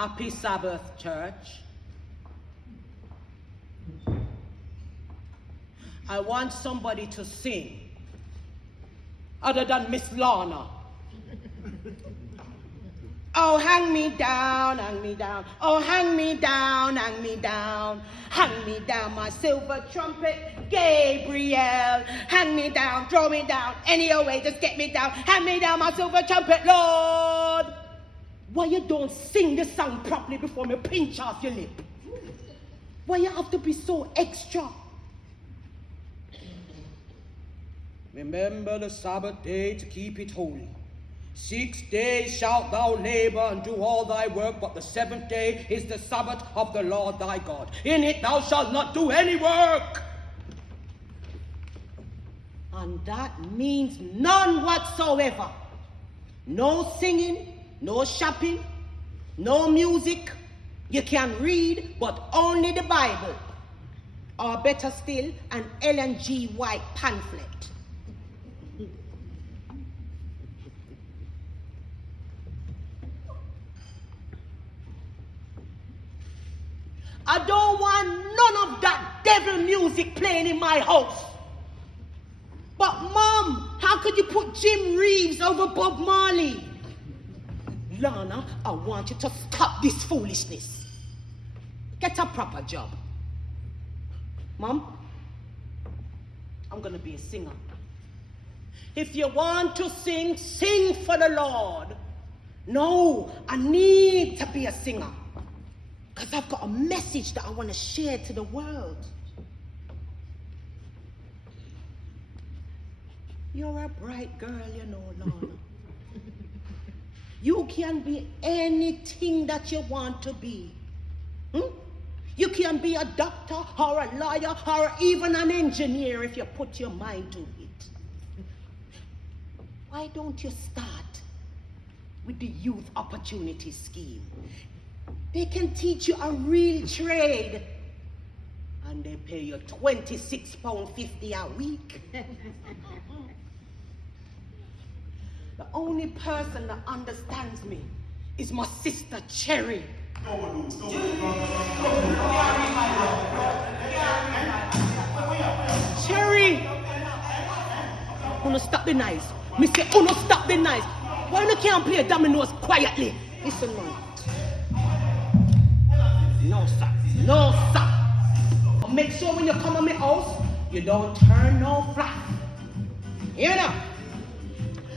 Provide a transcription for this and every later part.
Happy Sabbath, church. I want somebody to sing other than Miss Lorna. Oh, hang me down, hang me down. Oh, hang me down, hang me down. Hang me down, my silver trumpet, Gabriel. Hang me down, throw me down. Any old way, just get me down. Hang me down, my silver trumpet, Lord. Why you don't sing the song properly before me pinch off your lip? Why you have to be so extra? Remember the Sabbath day to keep it holy. 6 days shalt thou labor and do all thy work, but the seventh day is the Sabbath of the Lord thy God. In it thou shalt not do any work. And that means none whatsoever. No singing, no shopping, no music. You can read, but only the Bible. Or better still, an Ellen G. White pamphlet. I don't want none of that devil music playing in my house. But Mom, how could you put Jim Reeves over Bob Marley? Lorna, I want you to stop this foolishness. Get a proper job. Mom, I'm going to be a singer. If you want to sing, sing for the Lord. No, I need to be a singer. Because I've got a message that I want to share to the world. You're a bright girl, you know, Lorna. You can be anything that you want to be. You can be a doctor or a lawyer or even an engineer if you put your mind to it. Why don't you start with the Youth Opportunity Scheme? They can teach you a real trade. And they pay you £26.50 a week. The only person that understands me is my sister Cherry. Cherry! Wanna stop the noise? Me say, wanna stop the noise? Why you can't play dominoes quietly? Listen, man. No, sir. No, sir. But make sure when you come on my house, you don't turn no flap. Hear now?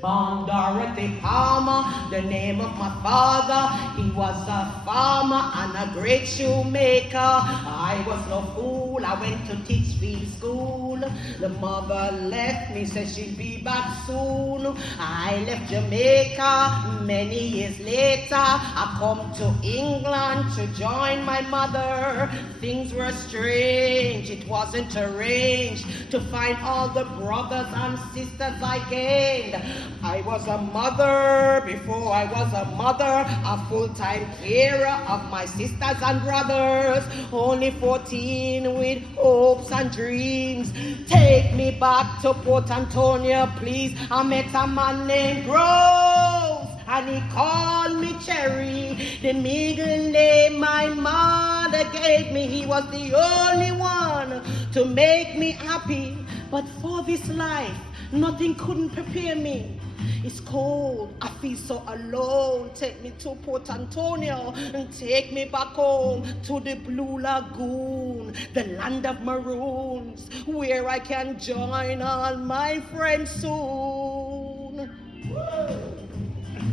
Born Dorothy Palmer, the name of my father. He was a farmer and a great shoemaker. I was no fool, I went to Teachfield School. The mother left me, said she'd be back soon. I left Jamaica many years later. I come to England to join my mother. Things were strange, it wasn't arranged to find all the brothers and sisters I gained. I was a mother before I was a mother, a full-time carer of my sisters and brothers, only 14 with hopes and dreams. Take me back to Port Antonio, please. I met a man named Groves, and he called me Cherry, the middle name my mother gave me. He was the only one to make me happy, but for this life, nothing couldn't prepare me. It's cold, I feel so alone. Take me to Port Antonio and take me back home to the Blue Lagoon, the land of maroons, where I can join all my friends soon.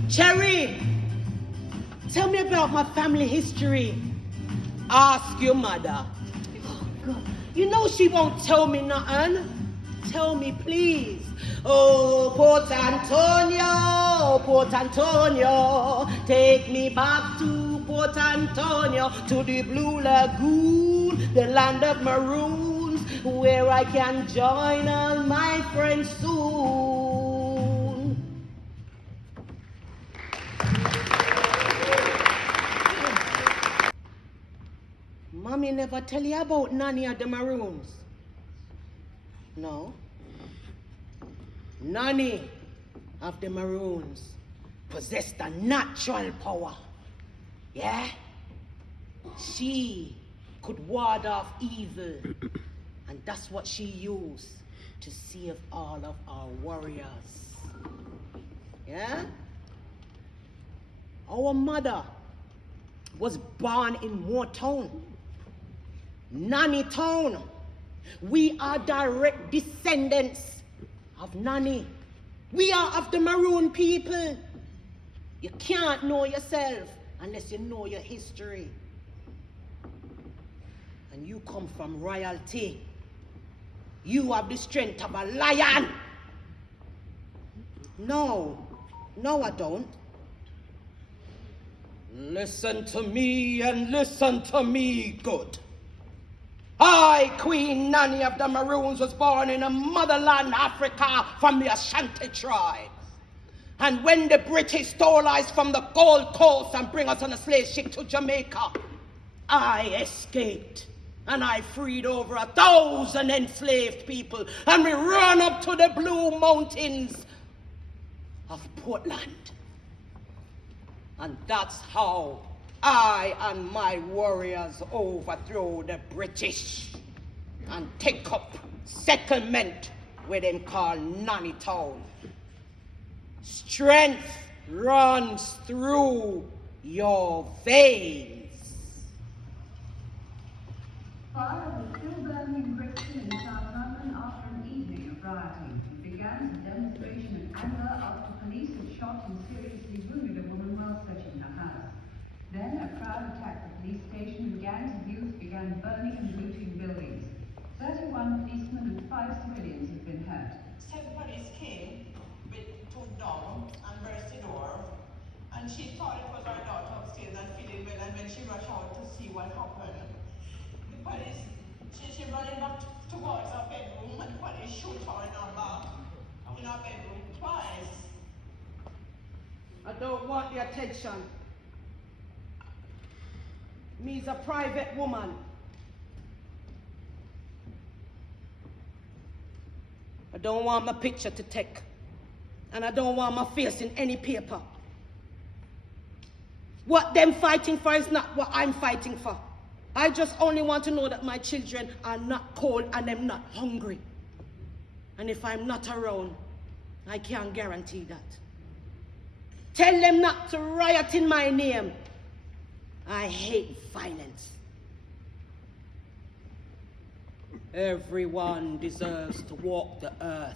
Cherry, tell me about my family history. Ask your mother. Oh, God. You know she won't tell me nothing. Tell me, please. Oh, Port Antonio, take me back to Port Antonio, to the Blue Lagoon, the land of maroons, where I can join all my friends soon. Mommy never tell you about Nanny of the Maroons? No. Nanny of the Maroons possessed a natural power. Yeah? She could ward off evil, and that's what she used to save all of our warriors. Yeah? Our mother was born in Moortown, Nanny Town. We are direct descendants of Nanny. We are of the Maroon people. You can't know yourself unless you know your history. And you come from royalty. You have the strength of a lion. No, I don't. Listen to me and listen to me good. I, Queen Nanny of the Maroons, was born in a motherland, Africa, from the Ashanti tribe. And when the British stole us from the Gold Coast and bring us on a slave ship to Jamaica, I escaped. And I freed over 1,000 enslaved people. And we ran up to the Blue Mountains of Portland. And that's how I and my warriors overthrow the British and take up settlement where them call Nanny Town. Strength runs through your veins. Fire was still burning in Brixton in South London after an evening of rioting. It began as a demonstration of anger after police had shot and seriously wounded a woman while searching her house. Then a crowd attacked the police station and gangs of youth began burning and looting buildings. 31 policemen and 5 civilians have been hurt. Said police came with 2 down and burst the door, and she thought it was her daughter upstairs and feeling well, and when she rushed out to see what happened, the police, she running back towards her bedroom, and the police shoot her in her back, in her bedroom twice. I don't want the attention. Me's a private woman. I don't want my picture to take, and I don't want my face in any paper. What them fighting for is not what I'm fighting for. I just only want to know that my children are not cold and them not hungry. And if I'm not around, I can't guarantee that. Tell them not to riot in my name. I hate violence. Everyone deserves to walk the earth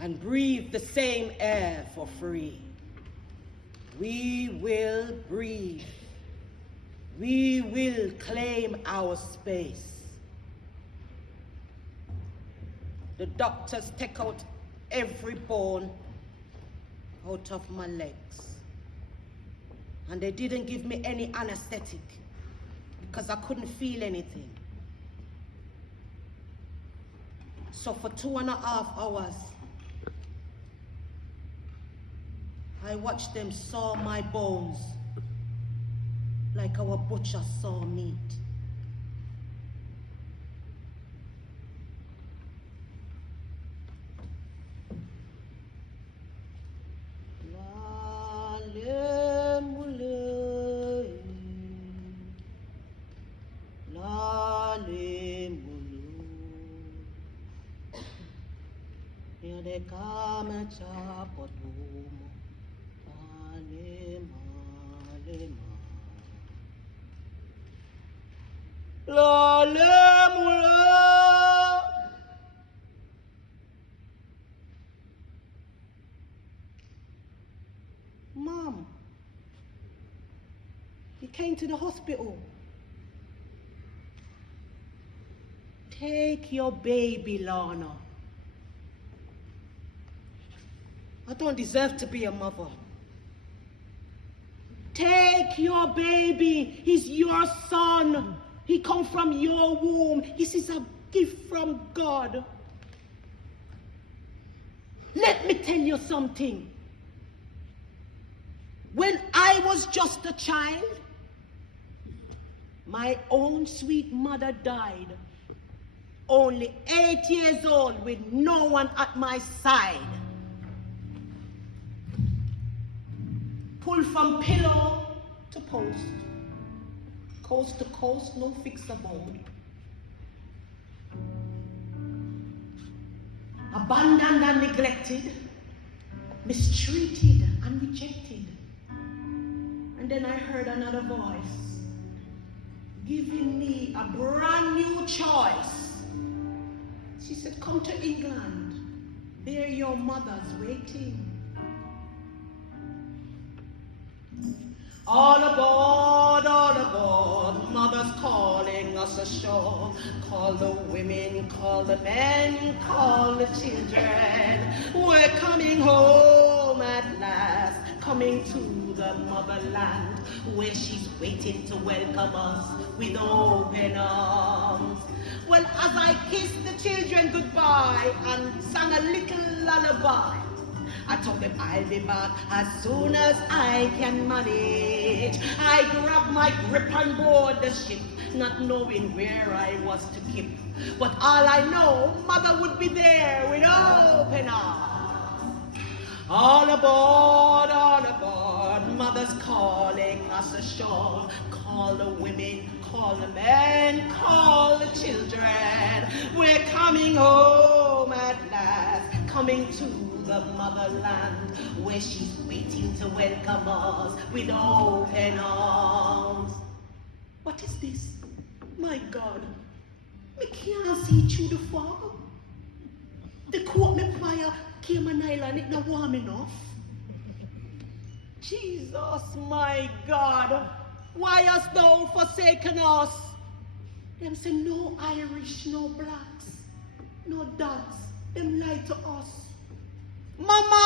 and breathe the same air for free. We will breathe. We will claim our space. The doctors take out every bone out of my legs. And they didn't give me any anesthetic because I couldn't feel anything. So for 2.5 hours, I watched them saw my bones like our butcher saw meat. Mom, he came to the hospital. Take your baby, Lorna. I don't deserve to be a mother. Take your baby. He's your son. He comes from your womb. This is a gift from God. Let me tell you something. When I was just a child, my own sweet mother died. Only 8 years old with no one at my side. Pulled from pillow to to post, coast to coast, no fixed abode. Abandoned and neglected, mistreated and rejected. And then I heard another voice giving me a brand new choice. She said, come to England. There your mother's waiting. All aboard, mother's calling us ashore. Call the women, call the men, call the children. We're coming home at last, coming to the motherland, where she's waiting to welcome us with open arms. Well, as I kissed the children goodbye and sang a little lullaby, I told them I'll be back as soon as I can manage. I grabbed my grip on board the ship, not knowing where I was to keep. But all I know, mother would be there with open arms. All aboard, mother's calling us ashore. Call the women, call the men, call the children. We're coming home at last, coming to the motherland, where she's waiting to welcome us with open arms. What is this? My God, me can't see through the fog. The coat me fire came an island, it not warm enough. Jesus, my God, why hast thou forsaken us? Them say no Irish, no blacks, no dogs. Them lie to us. Mama,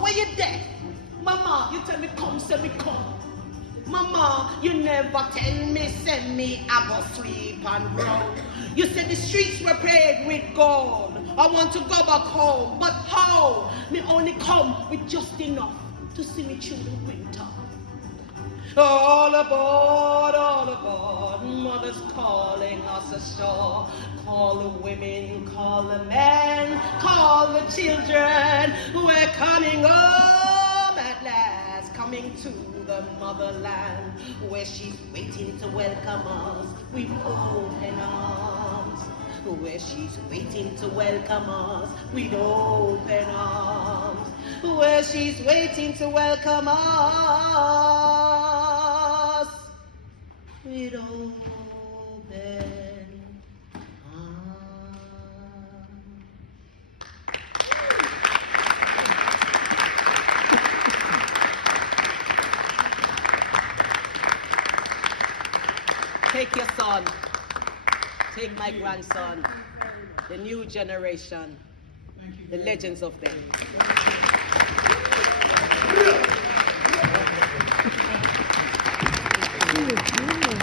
where you there? Mama, you tell me come, say me come. Mama, you never tell me, send me, I go sleep and grow. You said the streets were paved with gold. I want to go back home, but how? Me only come with just enough to see me through the winter. All aboard, mother's calling us ashore. Call the women, call the men, call the children. We're coming home at last, coming to the motherland, where she's waiting to welcome us with open arms. Where she's waiting to welcome us with open arms. Where she's waiting to welcome us with open arms. Take your son. Take my grandson, the new generation, the legends of them.